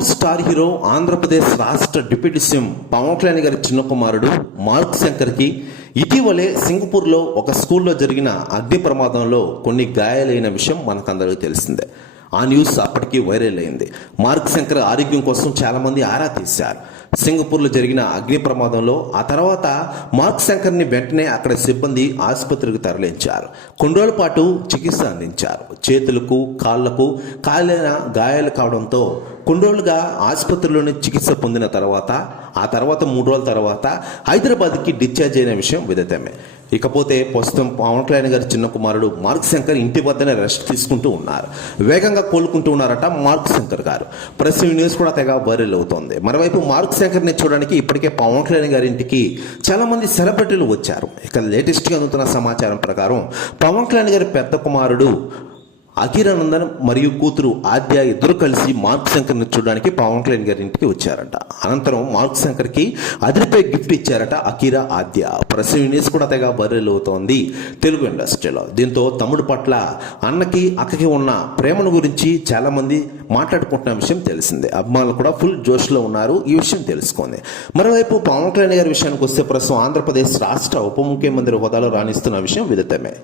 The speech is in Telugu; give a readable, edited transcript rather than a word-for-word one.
బాలీవుడ్ స్టార్ హీరో ఆంధ్రప్రదేశ్ రాష్ట్ర డిప్యూటీ సీఎం పవన్ కళ్యాణ్ గారి చిన్న కుమారుడు మార్క్ శంకర్కి ఇటీవలే సింగపూర్లో ఒక స్కూల్లో జరిగిన అగ్ని ప్రమాదంలో కొన్ని గాయాలైన విషయం మనకందరికీ తెలిసిందే. ఆ న్యూస్ అప్పటికి వైరల్ అయింది. మార్క్ శంకర్ ఆరోగ్యం కోసం చాలామంది ఆరా తీశారు. సింగపూర్లో జరిగిన అగ్ని ప్రమాదంలో ఆ తర్వాత మార్క్ శంకర్ని వెంటనే అక్కడ సిబ్బంది ఆసుపత్రికి తరలించారు. కొన్ని రోజుల పాటు చికిత్స అందించారు. చేతులకు కాళ్లకు కాలిన గాయాలు కావడంతో కొన్ని రోజులుగా ఆసుపత్రిలోని చికిత్స పొందిన తర్వాత ఆ తర్వాత 3 రోజుల తర్వాత హైదరాబాద్కి డిశ్చార్జ్ అయిన విషయం విదితమే. ఇకపోతే ప్రస్తుతం పవన్ కళ్యాణ్ గారి చిన్న కుమారుడు మార్క్ శంకర్ ఇంటి వద్దనే రెస్ట్ తీసుకుంటూ ఉన్నారు. వేగంగా కోలుకుంటూ ఉన్నారట మార్క్ శంకర్ గారు. ప్రెస్ న్యూస్ కూడా తెగ వైరల్ అవుతోంది. మరోవైపు మార్క్ శంకర్ని చూడడానికి ఇప్పటికే పవన్ కళ్యాణ్ గారి ఇంటికి చాలా మంది సెలబ్రిటీలు వచ్చారు. ఇక లేటెస్ట్గా అందుతున్న సమాచారం ప్రకారం పవన్ కళ్యాణ్ గారి పెద్ద కుమారుడు అఖిరానందన్ మరియు కూతురు ఆద్య ఇద్దరు కలిసి మార్క్ శంకర్ని చూడడానికి పవన్ కళ్యాణ్ గారి ఇంటికి వచ్చారట. అనంతరం మార్క్ శంకర్కి అదిరిపై గిఫ్ట్ ఇచ్చారట అఖిరా ఆద్య. ప్రెస్ న్యూస్ కూడా తెగ వైరల్ అవుతోంది తెలుగు ఇండస్ట్రీలో. దీంతో తమ్ముడు పట్ల అన్నకి అక్కకి ఉన్న ప్రేమను గురించి చాలా మంది మాట్లాడుకుంటున్న విషయం తెలిసిందే. అభిమానులు కూడా ఫుల్ జోష్లో ఉన్నారు. ఈ విషయం తెలుసుకోండి. మరోవైపు పవన్ కళ్యాణ్ గారి విషయానికి వస్తే ప్రస్తుతం ఆంధ్రప్రదేశ్ రాష్ట్ర ఉప ముఖ్యమంత్రి హోదాలో రాణిస్తున్న విషయం విదితమే.